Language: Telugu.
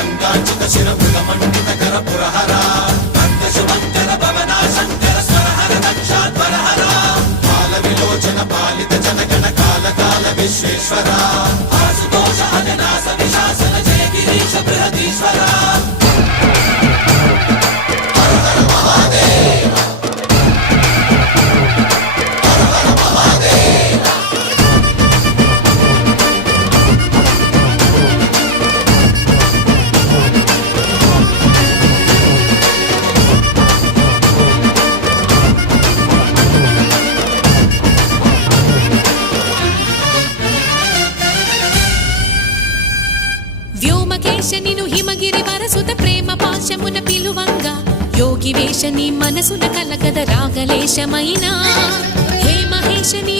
గంగాచిత శిరమృగమండిత కర పురహర భక్త శుభంకర భవనా శంకర స్వరహర దక్షాధ్వరహర పాల విలోచన పాలిత జనగణ కాల కాల విశ్వేశ్వర ఆశుతోష అజనాస విశాసన జయ గిరీశ బృహదీశ్వర వ్యోమకేశనిను హిమగిరి వరసుత ప్రేమ పాశమున పిలువంగా యోగి వేషని మనసున కలగద రాగలేశమైనా హే మహేశని